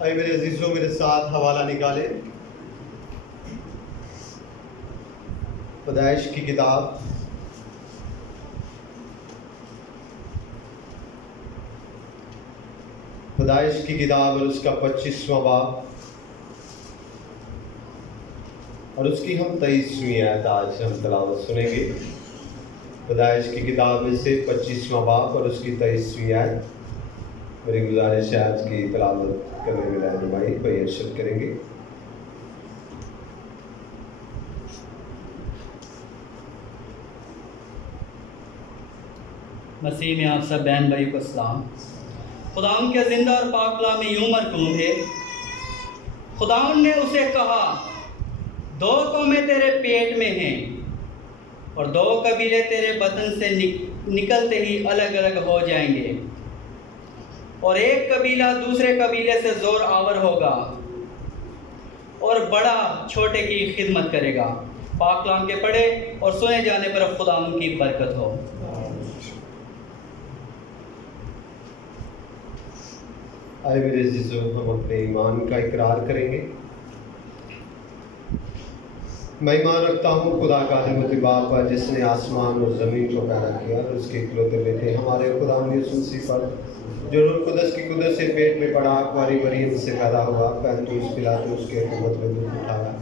اے میرے عزیزوں، میرے ساتھ حوالہ نکالے پیدائش کی کتاب اور اس کا 25واں باب اور اس کی ہم 23ویں آیت آج ہم تلاوت سنیں گے۔ پیدائش کی کتاب میں سے 25واں باب اور اس کی 23ویں آیت۔ میری گزارش ہے آج کی تلاوت کرنے میں رہنمائی کوئی ارشاد کریں گے۔ مسیح میں آپ سب بہن بھائی کو السلام۔ خداوند کے زندہ اور پاک کلام میں یوں مرکوم ہے، خداوند نے اسے کہا 2 قومیں تیرے پیٹ میں ہیں اور 2 قبیلے تیرے بدن سے نکلتے ہی الگ الگ ہو جائیں گے، اور ایک قبیلہ دوسرے قبیلے سے زور آور ہوگا اور بڑا چھوٹے کی خدمت کرے گا۔ پاک کلام کے پڑھے اور سنے جانے پر خداوند کی برکت ہو۔ آئے میرے عزیزوں، ہم اپنے ایمان کا اقرار کریں گے۔ میں ایمان رکھتا ہوں خدا کا قادر باپ پر، جس نے آسمان اور زمین کو پیدا کیا، اور اس کے اکلوتے بیٹے ہمارے خداوند یسوع مسیح پر، جو روح القدس کی قدرت سے پیٹ میں پڑا، اکواری مریم سے پیدا ہوا، پینتوس پلاطس کے حکومت میں دودھ اٹھایا،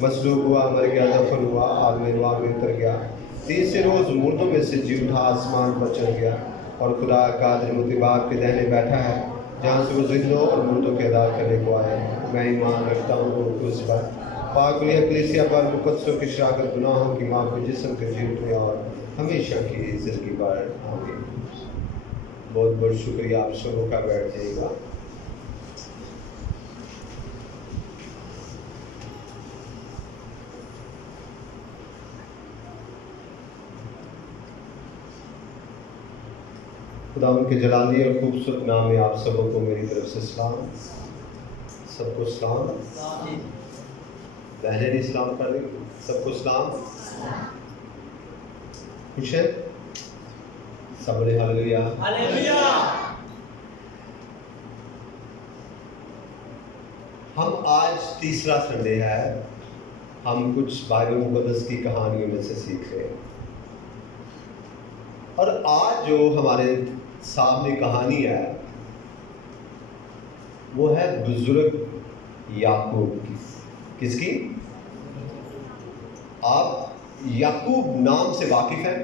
مصلوب ہوا، مر گیا، دفن ہوا، عالم نوا میں اتر گیا، تیسرے روز مردوں میں سے جی اٹھا، آسمان پر چڑھ گیا، اور خدا قادر باپ کے دہنے بیٹھا ہے، جہاں سے وہ زندوں اور مردوں کے ادا کرنے کو آئے۔ میں ایمان رکھتا ہوں کہ اس پر، پاک کلیسیا پر، مقدسوں کی شراکت، گناہوں کی معافی، جسم کے جی اٹھنے اور ہمیشہ کی زندگی پر۔ آمین۔ بہت بہت شکریہ، آپ سبوں کا بیٹھ جائے گا۔ خداوند کے جلالی اور خوبصورت نام میں آپ سبوں کو میری طرف سے سلام۔ سب کو سلام۔ بہنیں نہیں سلام کر رہی؟ سب کو سلام۔ خوش ہے سب نے؟ ہاللویا۔ ہم آج تیسرا سنڈے ہے، ہم کچھ بائبل مقدس کی کہانیوں میں سے سیکھ رہے ہیں، اور آج جو ہمارے سامنے کہانی ہے وہ ہے بزرگ یعقوب کی۔ کس کی؟ آپ یعقوب نام سے واقف ہیں؟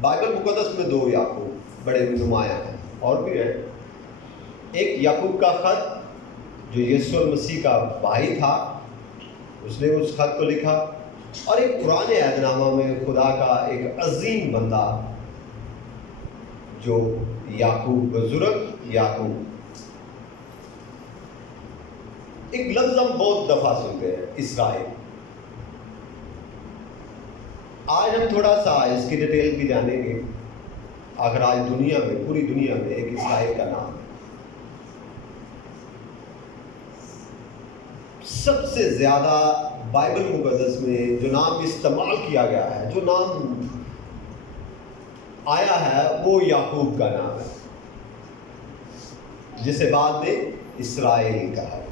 بائبل مقدس میں 2 یعقوب بڑے نمایاں ہیں، اور بھی ہیں۔ ایک یعقوب کا خط جو یسوع المسیح کا بھائی تھا، اس نے اس خط کو لکھا، اور ایک پرانے عہد نامہ میں خدا کا ایک عظیم بندہ جو یعقوب، بزرگ یعقوب۔ ایک لفظ ہم بہت دفعہ سنتے ہیں، اسرائیل۔ آج ہم تھوڑا سا اس کی ڈیٹیل بھی جانیں گے۔ آخر آج دنیا میں، پوری دنیا میں ایک اسرائیل کا نام ہے۔ سب سے زیادہ بائبل مقدس میں جو نام استعمال کیا گیا ہے، جو نام آیا ہے، وہ یعقوب کا نام ہے، جسے بعد میں اسرائیل کہا گیا۔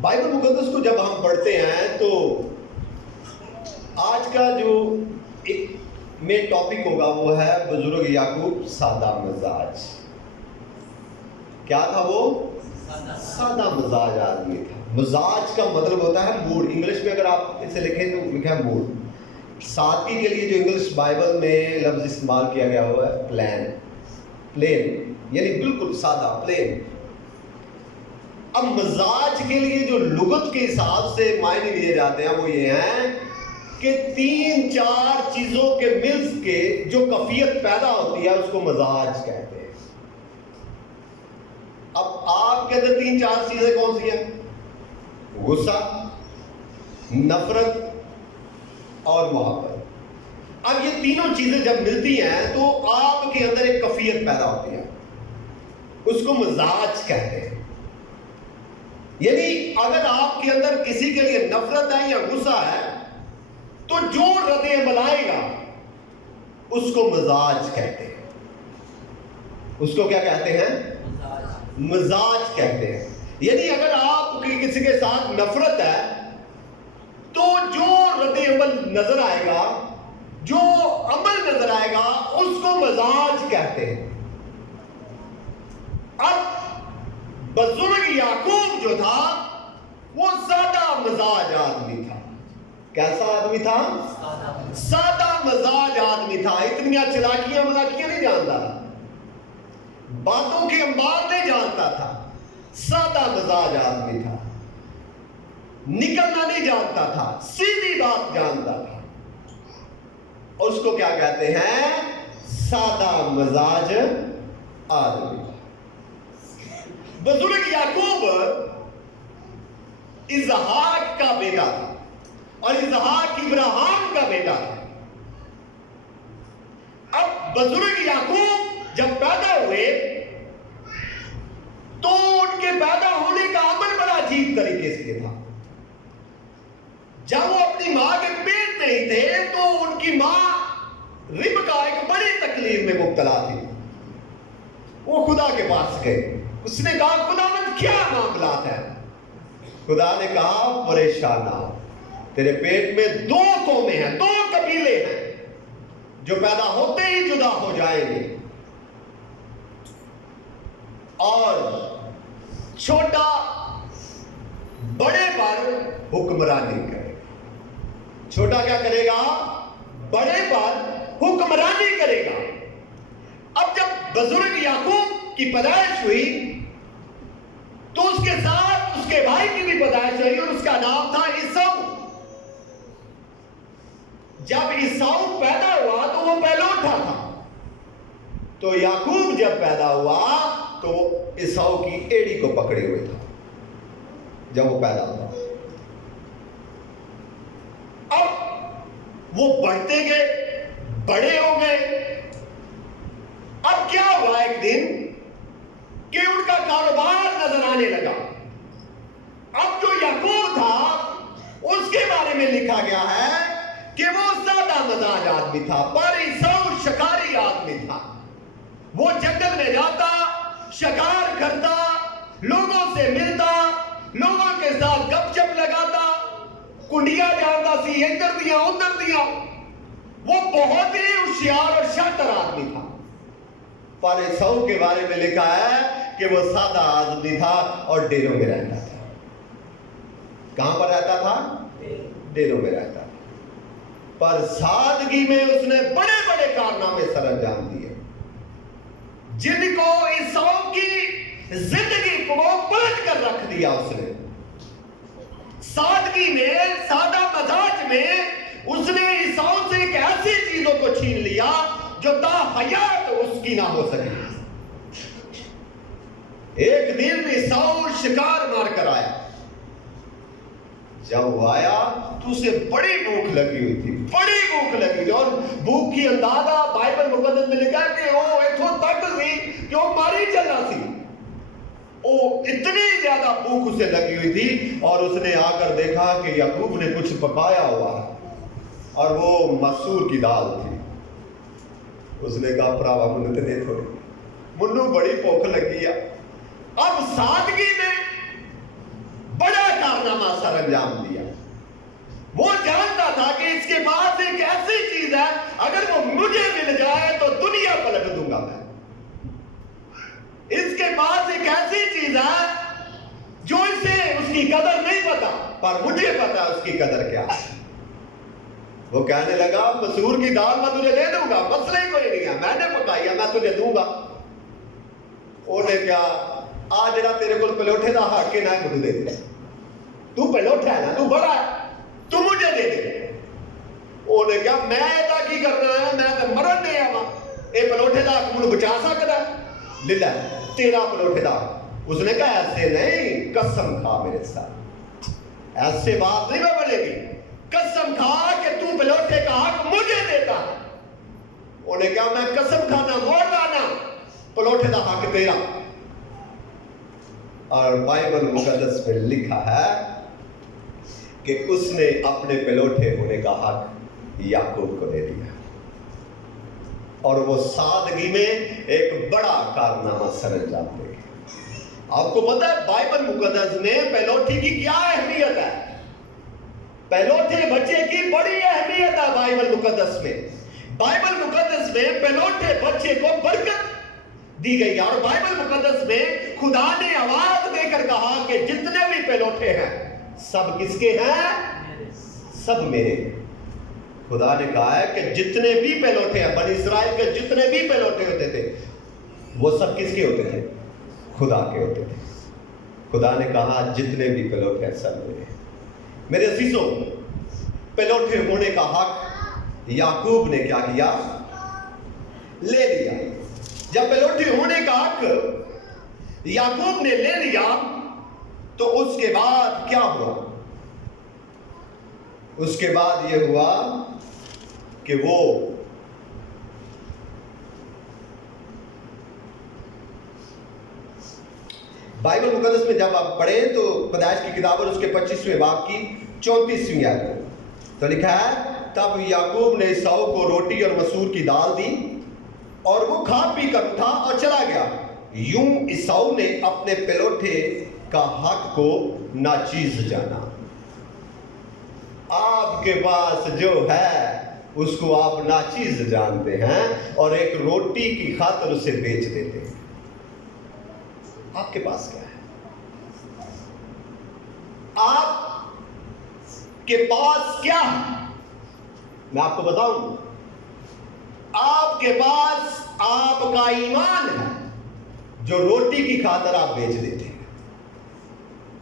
بائبل مقدس کو جب ہم پڑھتے ہیں تو آج کا جو ایک مین ٹاپک ہوگا وہ ہے بزرگ یعقوب سادہ مزاج۔ کیا تھا وہ؟ سادہ مزاج آدمی تھا۔ مزاج کا مطلب ہوتا ہے موڈ۔ انگلش میں اگر آپ اسے لکھیں تو لکھا ہے موڈ۔ سادگی کے لیے جو انگلش بائبل میں لفظ استعمال کیا گیا ہوا ہے پلین، یعنی بالکل سادہ، پلین۔ اب مزاج کے لیے جو لغت کے حساب سے معنی لیے جاتے ہیں وہ یہ ہیں کہ 3-4 چیزوں کے مل کے جو کیفیت پیدا ہوتی ہے اس کو مزاج کہتے ہیں۔ اب آپ کے اندر 3-4 چیزیں کون سی ہیں؟ غصہ، نفرت اور محبت۔ اب یہ تینوں چیزیں جب ملتی ہیں تو آپ کے اندر ایک کیفیت پیدا ہوتی ہے، اس کو مزاج کہتے ہیں۔ یعنی اگر آپ کے اندر کسی کے لیے نفرت ہے یا غصہ ہے تو جو رد عمل آئے گا اس کو مزاج کہتے ہیں۔ اس کو کیا کہتے ہیں؟ مزاج کہتے ہیں. یعنی اگر آپ کی کسی کے ساتھ نفرت ہے تو جو رد عمل نظر آئے گا, جو عمل نظر آئے گا, اس کو مزاج کہتے ہیں. اب بزرگ یعقوب جو تھا وہ سادہ مزاج آدمی تھا. کیسا آدمی تھا؟ سادہ مزاج آدمی تھا. اتنی چلاکیاں ملاکیاں نہیں جانتا تھا, باتوں کے انبار نہیں جانتا تھا. سادہ مزاج آدمی تھا, نکلنا نہیں جانتا تھا, سیدھی بات جانتا تھا. اس کو کیا کہتے ہیں؟ سادہ مزاج آدمی. بزرگ یعقوب اسحاق کا بیٹا تھا اور اسحاق ابراہیم کا بیٹا تھا. اب بزرگ یعقوب جب پیدا ہوئے تو ان کے پیدا ہونے کا عمل بڑا عجیب طریقے سے تھا. جب وہ اپنی ماں کے پیٹ میں ہی تھے تو ان کی ماں ربکا ایک بڑی تکلیف میں مبتلا تھی. وہ خدا کے پاس گئے. اس نے کہا خداوند کیا معاملات ہے؟ خدا نے کہا پریشان نہ ہو, تیرے پیٹ میں 2 قومیں ہیں, 2 قبیلے ہیں جو پیدا ہوتے ہی جدا ہو جائیں گے, اور چھوٹا بڑے پر حکمرانی کرے گا. چھوٹا کیا کرے گا؟ بڑے پر حکمرانی کرے گا. اب جب بزرگ یعقوب کی پیدائش ہوئی تو اس کے ساتھ اس کے بھائی کی بھی پیدائش ہوئی اور اس کا نام تھا عیساؤ. جب عیساؤ پیدا ہوا تو وہ پہلوٹا تھا. تو یعقوب جب پیدا ہوا تو عیساؤ کی ایڑی کو پکڑے ہوئے تھا جب وہ پیدا ہوا. اب وہ بڑھتے گئے, بڑے ہو گئے. اب کیا ہوا ایک دن کہ ان کا کاروبار نظر آنے لگا. اب جو یعقوب تھا اس کے بارے میں لکھا گیا ہے کہ وہ سادہ مزاج آدمی تھا, پر عیساؤ شکاری آدمی تھا. وہ جنگل میں جاتا, شکار کرتا, لوگوں سے ملتا, لوگوں کے ساتھ گپ شپ لگاتا, کنڈیاں جانتا سی, ادھر دیا ادھر دیا. وہ بہت ہی ہوشیار اور شاطر آدمی تھا. پر عیساؤ کے بارے میں لکھا ہے کہ وہ سادہ آدمی تھا اور ڈیروں میں رہتا تھا. کہاں پر رہتا تھا؟ ڈیروں میں رہتا تھا. پر سادگی میں اس نے بڑے بڑے کارنامے سر انجام دیے جن کو عیساؤ کی زندگی کو پلٹ کر رکھ دیا. اس نے سادگی میں, سادہ مزاج میں اس نے عیساؤ سے ایک ایسی چیزوں کو چھین لیا جو تا حیات اس کی نہ ہو سکی. ایک دن عیساؤ شکار مار کر آیا. جب وہ آیا تو اسے بڑی بھوک لگی ہوئی تھی, بڑی بھوک لگی ہوئی. اور بھوک کی اندازہ بائبل مقدس میں لکھا ہے کہ وہ اتھوں تک سی کہ وہ ماری چلنا سی. وہ اتنی زیادہ بھوک اسے لگی ہوئی تھی. اور اس نے آ کر دیکھا کہ یعقوب نے کچھ پکایا ہوا ہے اور وہ مسور کی دال تھی. اس نے کہا پراوا منو تے دے تھوڑی, منو بڑی بھوک لگی ہے. اب سادگی میں بڑا کارنامہ سر انجام دیا. وہ جانتا تھا کہ اس کے پاس ایک ایسی چیز ہے اگر وہ مجھے مل جائے تو دنیا پلٹ دوں گا میں. اس کے پاس ایک ایسی چیز ہے جو اسے اس کی قدر نہیں پتا, پر مجھے پتا اس کی قدر کیا ہے. وہ کہنے لگا مسور کی دال میں تجھے دے دوں گا, مسئلہ ہی کوئی نہیں ہے, میں نے پکائی ہے, میں تجھے دوں گا. انہیں کیا آ جڑا تیرے کو پلوٹھے دا حق نہ مجھے دے دے, تو پلوٹھا ہے نا, تو بڑا ہے, تو مجھے دے دے. انہیں کیا میں ایتا کی کرنا ہے, میں تو مرن دے آما, اے پلوٹھے دا حق مجھے بچا سکتا ہے, لے لے تیرا پلوٹھے دا. اس نے کہا ایسے نہیں, قسم کھا میرے ساتھ, ایسے بات نہیں میں بڑھے گی, قسم کھا کہ تو پلوٹھے کا حق مجھے دیتا. انہیں کہا میں قسم کھانا موڑ لانا, پلوٹھے دا حق تیرا. اور بائبل مقدس میں لکھا ہے کہ اس نے اپنے پلوٹھے ہونے کا حق یعقوب کو دے دیا. اور وہ سادگی میں ایک بڑا کارنامہ سر انجام دے گا. آپ کو پتا ہے بائبل مقدس میں پہلوٹھی کی کیا اہمیت ہے؟ پہلوٹھے بچے کی بڑی اہمیت ہے بائبل مقدس میں۔ بائبل مقدس میں پہلوٹھے بچے کو برکت دی گئی ہے، اور بائبل مقدس میں خدا نے آواز دے کر کہا کہ جتنے بھی پہلوٹھے ہیں سب کس کے ہیں؟ سب میرے۔ خدا نے کہا ہے کہ جتنے بھی پہلوٹھے ہیں، بنی اسرائیل کے جتنے بھی پہلوٹھے ہوتے تھے وہ سب کس کے ہوتے تھے؟ خدا کے ہوتے تھے۔ خدا نے کہا جتنے بھی پہلوٹھے ہیں سب میرے۔ میرے عزیزوں، پہلوٹھے ہونے کا حق یعقوب نے کیا کیا؟ لے لیا۔ جب پہلوٹھے ہونے کا حق یعقوب نے لے لیا تو اس کے بعد کیا ہوا؟ اس کے بعد یہ ہوا کہ وہ بائبل مقدس میں جب آپ پڑھیں تو پیدائش کی کتاب اور اس کے 25ویں باب کی 34ویں آیت تو لکھا ہے، تب یعقوب نے عیساؤ کو روٹی اور مسور کی دال دی اور وہ کھا پی کر اٹھا اور چلا گیا۔ یوں عیساؤ نے اپنے پہلوٹھے کا حق کو ناچیز جانا۔ آپ کے پاس جو ہے اس کو آپ ناچیز جانتے ہیں اور ایک روٹی کی خاطر اسے بیچ دیتے ہیں۔ آپ کے پاس کیا ہے؟ آپ کے پاس کیا ہے؟ میں آپ کو بتاؤں، آپ کے پاس آپ کا ایمان ہے جو روٹی کی خاطر آپ بیچ دیتے ہیں۔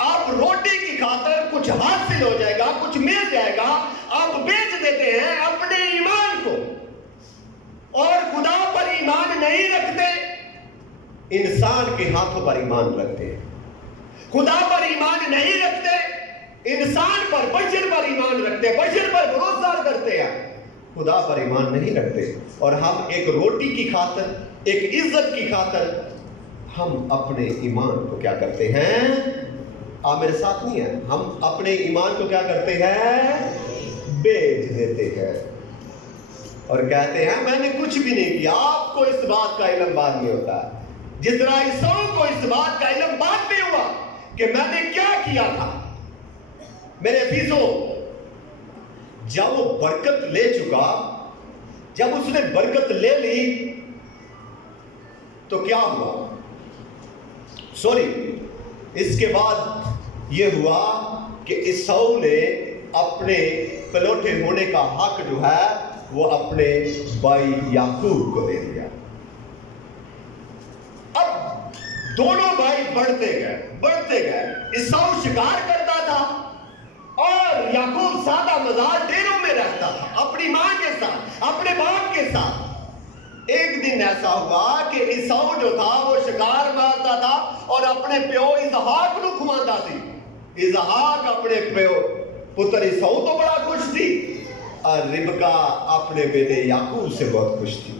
آپ روٹی کی خاطر کچھ حاصل ہو جائے گا، کچھ مل جائے گا، آپ بیچ دیتے ہیں اپنے ایمان کو، اور خدا پر ایمان نہیں رکھتے، انسان کے ہاتھوں پر ایمان رکھتے ہیں۔ خدا پر ایمان نہیں رکھتے، انسان پر، بشر پر ایمان رکھتے، بشر پر بھروسہ کرتے ہیں، خدا پر ایمان نہیں رکھتے۔ اور ہم ایک روٹی کی خاطر، ایک عزت کی خاطر ہم اپنے ایمان کو کیا کرتے ہیں؟ آپ میرے ساتھ نہیں ہیں؟ ہم اپنے ایمان کو کیا کرتے ہیں؟ بیچ دیتے ہیں اور کہتے ہیں میں نے کچھ بھی نہیں کیا۔ آپ کو اس بات کا علم بعد میں ہوتا ہے، جس طرح عیساؤ کو اس بات کا علم بعد میں ہوا کہ میں نے کیا کیا تھا۔ میرے عزیزوں، جب وہ برکت لے چکا، جب اس نے برکت لے لی تو کیا ہوا؟ اس کے بعد یہ ہوا کہ عیساؤ نے اپنے پلوٹے ہونے کا حق جو ہے وہ اپنے بھائی یعقوب کو دے دیا۔ اب دونوں بھائی بڑھتے گئے۔ عیساؤ شکار کرتا تھا اور یعقوب سادہ مزاج ڈیروں میں رہتا تھا، اپنی ماں کے ساتھ، اپنے باپ کے ساتھ۔ ایک دن ایسا ہوا کہ عیساؤ جو تھا وہ شکار مارتا تھا اور اپنے پیو اسحاق کو کھواتا تھی۔ اسحاق اپنے پیو پتر عیساؤ تو بڑا خوش تھی، اور ربکا اپنے بیٹے یعقوب سے بہت خوش تھی۔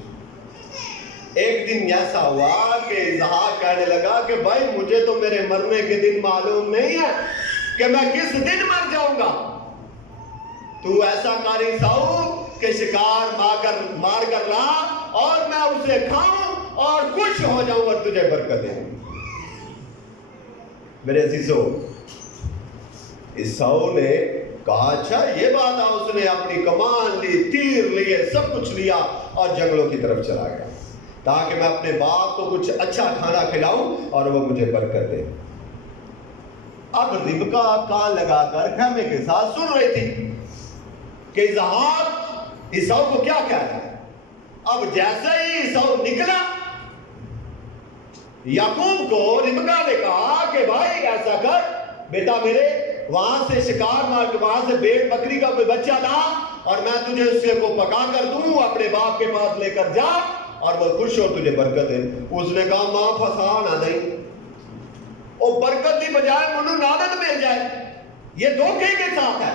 ایک دن ایسا ہوا کہ اسحاق کہنے لگا کہ بھائی مجھے تو میرے مرنے کے دن معلوم نہیں ہے کہ میں کس دن مر جاؤں گا، تو ایسا کر عیساؤ کہ شکار مار کر لا اور میں اسے کھاؤں اور خوش ہو جاؤں اور تجھے برکت دے دوں۔ میرے عزیزوں، عیساؤ نے کہا اچھا یہ بات ہے، اس نے اپنی کمان لی، تیر لیے، سب کچھ لیا اور جنگلوں کی طرف چلا گیا تاکہ میں اپنے باپ کو کچھ اچھا کھانا کھلاؤں اور وہ مجھے برکت دے۔ اب ربکا کان لگا کر خیمے کے ساتھ سن رہی تھی کہ اسحاق عیساؤ کو کیا کہہ رہا ہے۔ اب جیسے ہی عیساؤ نکلا، یعقوب کو ربکا نے کہا کہ بھائی ایسا کر بیٹا میرے، وہاں سے شکار مار کے وہاں سے بھیڑ بکری کا کوئی بچہ لا اور میں تجھے اس کو پکا کر دوں، اپنے باپ کے پاس لے کر جا اور وہ خوش ہو تجھے برکت دے۔ اس نے کہا ماں پھنسا نہ دیں، اور برکت کی بجائے منو نالت مل جائے، یہ دھوکے کے ساتھ ہے۔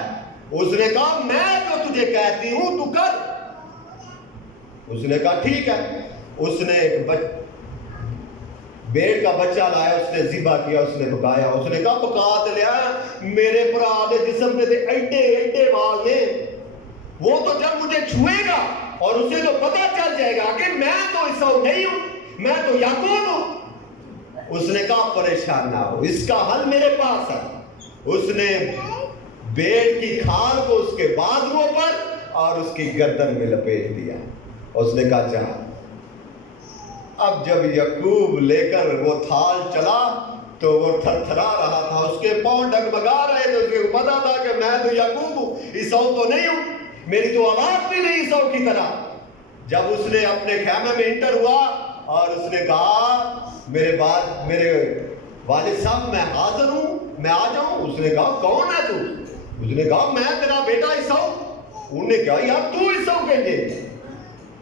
اس نے کہا میں جو تجھے کہتی ہوں تو کر۔ اس نے کہا ٹھیک ہے۔ اس نے بیڑ کا بچہ لایا، اس نے ذبح کیا، اس نے پکایا۔ اس نے کہا پکا تو لیا، میرے برا دے جسم پہ ایڈے ایڈے وال نے، وہ تو جب مجھے چھوئے گا اور اسے تو پتہ چل جائے گا کہ میں تو عیساؤ نہیں ہوں، میں تو یعقوب ہوں، اس نے کہا پریشان نہ ہو، اس کا حل میرے پاس ہے۔ اس نے بیڑ کی کھال کو اس کے بازوؤں پر اور اس کی گردن میں لپیٹ دیا۔ اس نے کہا جا۔ اب جب یعقوب لے کر وہ تھال چلا تو وہ تھر تھرا رہا تھا، اس کے پاؤں ڈگمگا رہے تھے، اس کو پتا تھا کہ میں تو یعقوب ہوں، عیساؤ تو نہیں ہوں، میری تو آواز بھی نہیں عیساؤ کی طرح۔ جب اس نے اپنے خیمے میں انٹر ہوا اور اس نے کہا میرے والد صاحب میں حاضر ہوں، میں آ جاؤں؟ اس نے کہا کون ہے تو؟ اس نے کہا میں تیرا بیٹا عیساؤ۔ انہوں نے کہا یار تو عیساؤ کہتے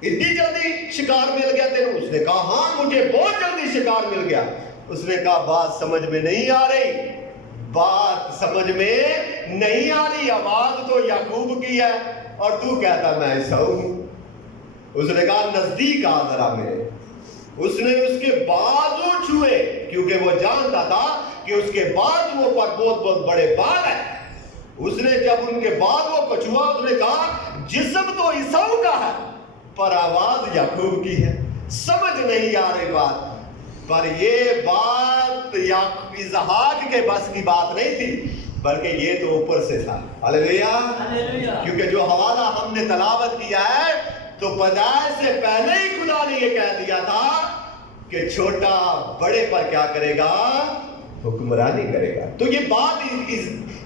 اتنی جلدی شکار مل گیا تیرے؟ اس نے کہا ہاں مجھے بہت جلدی شکار مل گیا۔ اس نے کہا بات سمجھ میں نہیں آ رہی، بات سمجھ میں نہیں آ رہی، آواز تو یعقوب کی ہے اور تو کہتا میں عیساؤ ہوں۔ اس نے کہا نزدیک آ ذرا میرے۔ اس نے اس کے بازو چھوئے کیونکہ وہ جانتا تھا کہ اس کے بازو پر بہت بہت بڑے بال ہیں۔ اس نے جب ان کے بازو کو چھوا اس نے کہا جسم تو عیساؤ کا ہے پر آواز یعقوب کی ہے۔ سمجھ نہیں آ رہی بات، پر یہ بات اسحاق کے بس کی بات نہیں تھی بلکہ یہ تو اوپر سے تھا۔ ہاللیلویہ۔ کیونکہ جو حوالہ ہم نے تلاوت کیا ہے تو پیدائش سے پہلے ہی خدا نے یہ کہہ دیا تھا کہ چھوٹا بڑے پر کیا کرے گا؟ حکمرانی کرے گا۔ تو یہ بات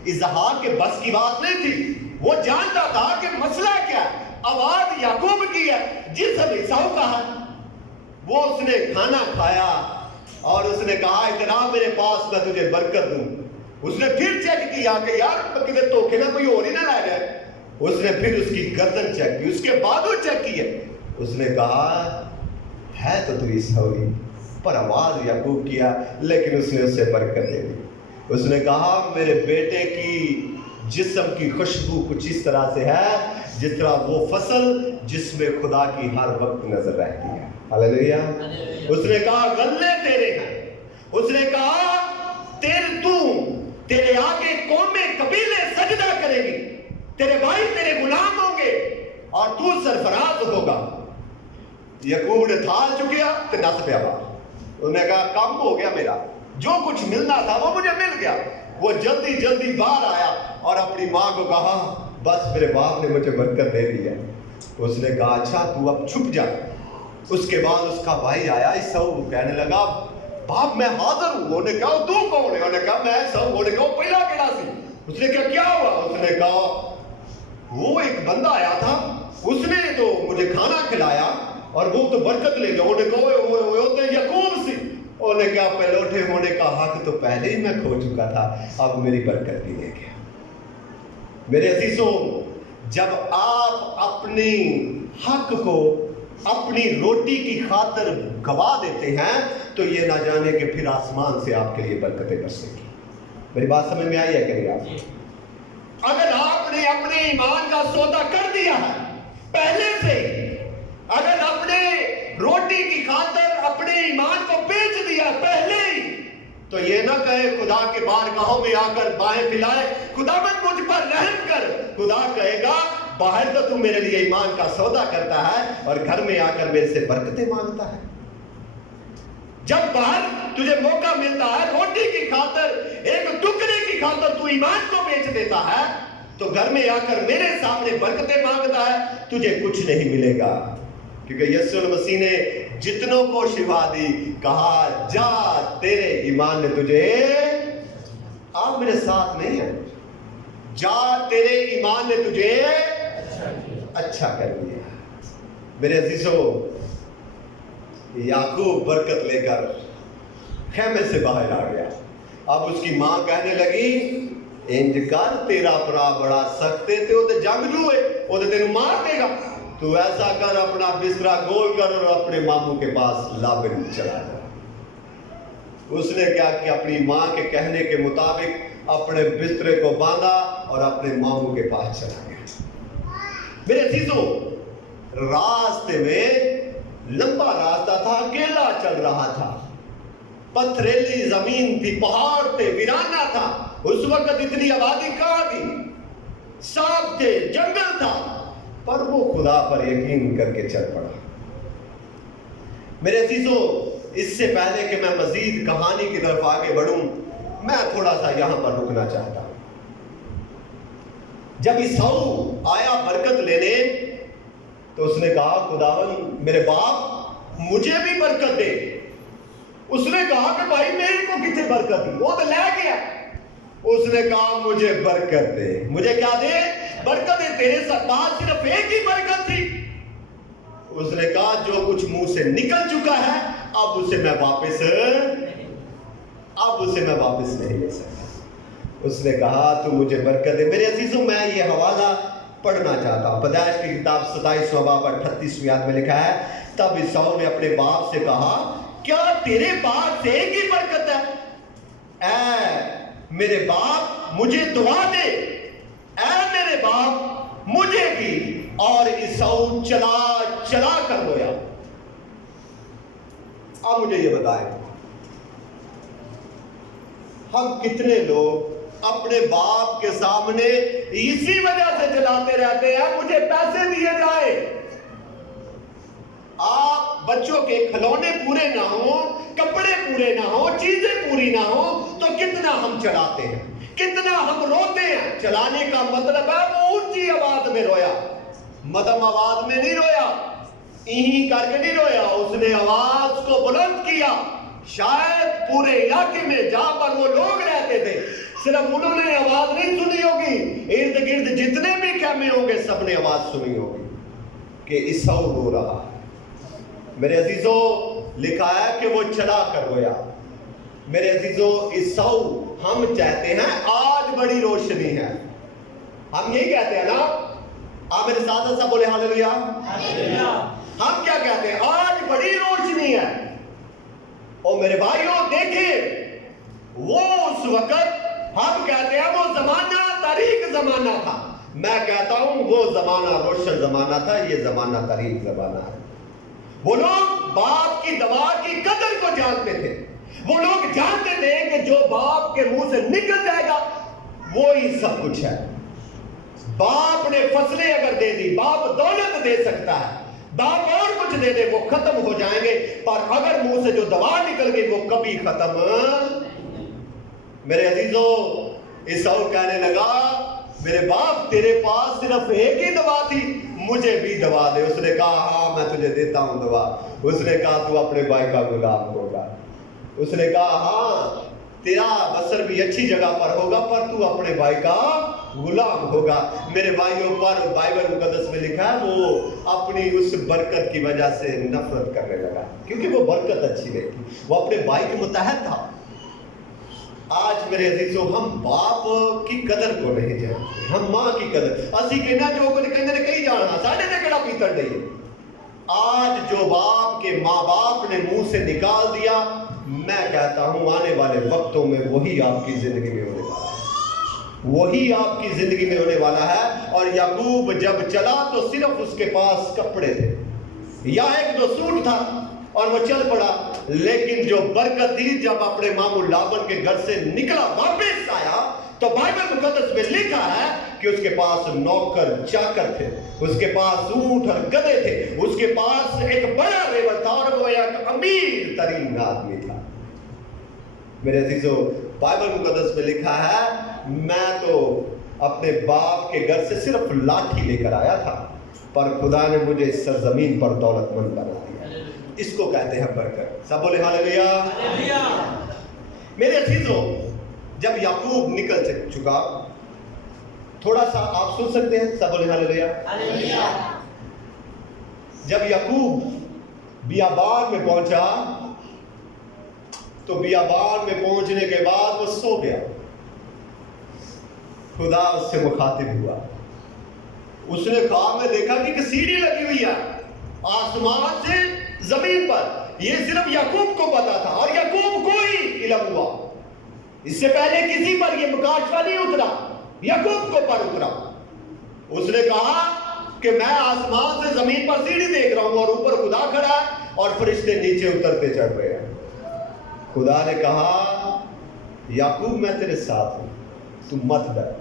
اسحاق کے بس کی بات نہیں تھی، وہ جانتا تھا کہ مسئلہ کیا ہے، آواز یعقوب کی ہے، جسم عیساؤ کا ہے۔ وہ اس نے کھانا کھایا اور اس نے کہا اتنا میرے پاس میں تجھے برکت دوں۔ اس نے پھر چیک کیا کہ یار کدھر دھوکے نہ کوئی اور ہی نہ لے جائے۔ اس نے پھر اس کی گردن چیک کی، اس کے بازو چیک کیے۔ اس نے کہا ہے تو عیساؤ ہی پر آواز یعقوب کیا، لیکن اس نے اسے برکت دے دی۔ اس نے کہا میرے بیٹے کی جسم کی خوشبو کچھ اس طرح سے ہے جس طرح وہ فصل جس میں خدا کی ہر وقت نظر رہتی ہے۔ ہاللیلویہ۔ اس نے کہا غلے تیرے ہیں۔ اس نے کہا تیرے آگے قومیں قبیلے سجدہ کریں گی، تیرے بھائی تیرے غلام ہوں گے اور تو سرفراز ہوگا۔ یعقوب نے تھال چکیا تو نس پہ آباد۔ انہوں نے کہا کام ہو گیا میرا، جو کچھ ملنا تھا وہ مجھے مل گیا۔ وہ جلدی جلدی باہر آیا اور اپنی ماں کو کہا بس میرے باپ نے مجھے برکت دے دی ہے۔ اس نے کہا اچھا تو اب چھپ جا۔ اس کے بعد اس کا بھائی آیا عیساؤ، کہنے لگا باپ میں حاضر ہوں۔ انہوں نے کہا تو کون ہے؟ انہوں نے کہا میں عیساؤ۔ انہوں نے کہا پہلا کیڑا سی؟ اس نے کہا کیا ہوا؟ اس نے کہا وہ ایک بندہ آیا تھا، اس نے تو مجھے کھانا کھلایا اور وہ تو برکت لے گیا۔ انہوں نے کہا وہ تو یعقوب سی۔ انہوں نے کہا پلوٹے ہونے کا حق تو پہلے ہی میں کھو چکا تھا، اب میری برکت بھی لے گیا۔ میرے عزیزوں، جب آپ اپنی حق کو اپنی روٹی کی خاطر گوا دیتے ہیں تو یہ نہ جانے کہ پھر آسمان سے آپ کے لیے برکتیں برسیں گی۔ میری بات سمجھ میں آئی ہے کہ نہیں آپ؟ اگر آپ نے اپنے ایمان کا سودا کر دیا ہے پہلے سے، اگر اپنے روٹی کی خاطر اپنے ایمان کو بیچ دیا پہلے ہی، تو یہ نہ کہے خدا کے بارگاہوں میں آ کر بائیں پھیلائے خداوند مجھ پر رحم کر۔ خدا کہے گا باہر تو تم میرے لیے ایمان کا سودا کرتا ہے اور گھر میں آ کر میرے سے برکتیں مانگتا ہے۔ جب باہر تجھے موقع ملتا ہے روٹی کی خاطر، ایک ٹکڑے کی خاطر تو ایمان کو بیچ دیتا ہے، تو گھر میں آ کر میرے سامنے برکتیں مانگتا ہے، تجھے کچھ نہیں ملے گا۔ کیونکہ یسوع مسیح نے جتنوں کو شفا دی، کہا جا تیرے ایمان نے تجھے، آپ میرے ساتھ نہیں ہیں، جا تیرے ایمان نے تجھے اچھا کر دیا۔ میرے عزیزوں، یعقوب برکت لے کر خیمے سے باہر آ گیا۔ اب اس کی ماں کہنے لگی انج کر، تیرا پرا بڑا سخت ہے، تو جنگجو ہے، وہ تینوں مار دے گا، تو ایسا کر اپنا بسترا گول کر اور اپنے ماموں کے پاس لابن چلا جا۔ اس نے کیا کہ اپنی ماں کے کہنے کے مطابق اپنے بسترے کو باندھا اور اپنے ماموں کے پاس چلا گیا۔ میرے عزیزوں، راستے میں لمبا راستہ تھا، اکیلا چل رہا تھا، پتھریلی زمین تھی، پہاڑ تھے، ویرانہ تھا، اس وقت اتنی آبادی کہاں تھی، سانپ تھے، جنگل تھا، پر وہ خدا پر یقین کر کے چل پڑا۔ میرے عزیزوں، اس سے پہلے کہ میں مزید کہانی کی طرف آگے بڑھوں، میں تھوڑا سا یہاں پر رکنا چاہتا ہوں۔ جب عیساؤ آیا برکت لینے تو اس نے کہا خداوند میرے باپ مجھے بھی برکت دے۔ اس نے کہا کہ بھائی میرے کو کتنے برکت دی، وہ تو لے گیا۔ اس نے کہا مجھے برکت دے۔ مجھے کیا دے؟ برکت دے۔ تیرے پاس صرف ایک ہی برکت تھی۔ اس نے کہا جو کچھ منہ سے نکل چکا ہے اب اسے میں واپس نہیں لے سکتا۔ اس نے کہا تو مجھے برکت دے۔ میرے عزیزوں میں یہ حوالہ پڑھنا چاہتا ہوں۔ پیدائش کی کتاب 27واں باب 38ویں آیت میں لکھا ہے، تب عیساؤ نے اپنے باپ سے کہا کیا تیرے پاس ایک ہی برکت ہے؟ اے میرے باپ مجھے دعا دے، اے میرے باپ مجھے بھی۔ اور عیساؤ چلا کر رویا۔ اب مجھے یہ بتائیں، ہم کتنے لوگ اپنے باپ کے سامنے اسی وجہ سے چلاتے رہتے ہیں مجھے پیسے دیے جائے۔ آپ بچوں کے کھلونے پورے نہ ہوں، کپڑے پورے نہ ہوں، چیزیں پوری نہ ہوں تو کتنا ہم چلاتے ہیں، کتنا ہم روتے ہیں۔ چلانے کا مطلب ہے وہ اونچی آواز میں رویا، مدھم آواز میں نہیں رویا، کر کے نہیں رویا، اس نے آواز کو بلند کیا۔ شاید پورے علاقے میں جہاں پر وہ لوگ رہتے تھے صرف انہوں نے آواز نہیں سنی ہوگی، ارد گرد جتنے بھی خیمے ہوں گے سب نے آواز سنی ہوگی کہ عیساؤ رو رہا ہے۔ میرے عزیزوں لکھا ہے کہ وہ چلا کر رویا۔ میرے عزیزوں عیساؤ ہم چاہتے ہیں آج بڑی روشنی ہے، ہم یہی کہتے ہیں نا؟ آپ میرے ساتھ ایسا بولے ہاللیلویا۔ ہم کیا کہتے ہیں؟ آج بڑی روشنی ہے۔ اور میرے بھائیوں دیکھیں، وہ اس وقت ہم کہتے ہیں وہ زمانہ تاریک زمانہ تھا، میں کہتا ہوں وہ زمانہ روشن زمانہ تھا، یہ زمانہ تاریک زمانہ ہے۔ وہ لوگ باپ کی دعا کی قدر کو جانتے تھے، وہ لوگ جانتے تھے کہ جو باپ کے منہ سے نکل جائے گا وہی سب کچھ ہے۔ باپ نے فصلیں اگر دے دی، باپ دولت دے سکتا ہے، باپ اور کچھ دے دے وہ ختم ہو جائیں گے، پر اگر منہ سے جو دعا نکل گئی وہ کبھی ختم۔ میرے عزیزوں عیساؤ کہنے لگا میرے باپ تیرے پاس صرف ایک ہی دعا تھی، مجھے بھی دعا دے۔ اس نے کہا ہاں میں تجھے دیتا ہوں دعا۔ اس نے کہا تو اپنے بھائی کا غلام ہوگا۔ اس نے کہا ہاں تیرا بسر بھی اچھی جگہ پر ہوگا پر تو اپنے بھائی کا غلام ہوگا۔ میرے بھائیوں پر بائبل مقدس میں لکھا ہے وہ اپنی اس برکت کی وجہ سے نفرت کرنے لگا، کیونکہ وہ برکت اچھی نہیں تھی، وہ اپنے بھائی کے متحد تھا۔ آج میرے عزیزوں ہم باپ کی قدر کو نہیں جانتے، ہم ماں کی قدر اسی کہنا جو کچھ کہنے نے کہیں جانا ساڑھے نے کڑا پیتر نہیں۔ آج جو باپ کے ماں باپ نے منہ سے نکال دیا، میں کہتا ہوں آنے والے وقتوں میں وہی آپ کی زندگی میں ہونے والا ہے، وہی آپ کی زندگی میں ہونے والا ہے۔ اور یعقوب جب چلا تو صرف اس کے پاس کپڑے تھے یا ایک دو سوٹ تھا اور وہ چل پڑا، لیکن جو برکت تھی جب اپنے ماموں لابن کے گھر سے نکلا واپس آیا تو بائبل مقدس میں لکھا ہے کہ اس کے پاس نوکر چاکر تھے، اس کے پاس اونٹ اور گدھے تھے، اس کے پاس ایک بڑا ریوڑ تھا اور وہ ایک امیر ترین آدمی تھا۔ میرے عزیزوں بائبل مقدس میں لکھا ہے میں تو اپنے باپ کے گھر سے صرف لاٹھی لے کر آیا تھا پر خدا نے مجھے اس سرزمین پر دولت مند بنا دیا۔ اس کو کہتے ہیں برکت۔ سب بولے ہاللیلویا۔ میرے عزیزوں جب یعقوب نکل چکا، تھوڑا سا آپ سن سکتے ہیں؟ سب بولے ہاللیلویا۔ جب یعقوب بیابان میں پہنچا تو بیابان میں پہنچنے کے بعد وہ سو گیا۔ خدا اس سے مخاطب ہوا، اس نے خواب میں دیکھا کہ ایک سیڑھی لگی ہوئی ہے آسمان سے زمین پر۔ یہ صرف یعقوب کو پتا تھا اور یعقوب کو ہی علم ہوا، اس سے پہلے کسی پر یہ مکاشفہ نہیں اترا، یعقوب کو پر اترا۔ اس نے کہا کہ میں آسمان سے زمین پر سیڑھی دیکھ رہا ہوں اور اوپر خدا کھڑا ہے اور فرشتے نیچے اترتے چڑھ رہے ہیں۔ خدا نے کہا یعقوب میں تیرے ساتھ ہوں، تو مت ڈر،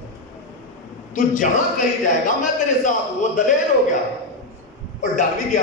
تو جہاں کہیں جائے گا میں تیرے ساتھ ہوں۔ وہ دلیر ہو گیا اور ڈر بھی گیا۔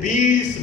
20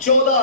14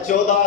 14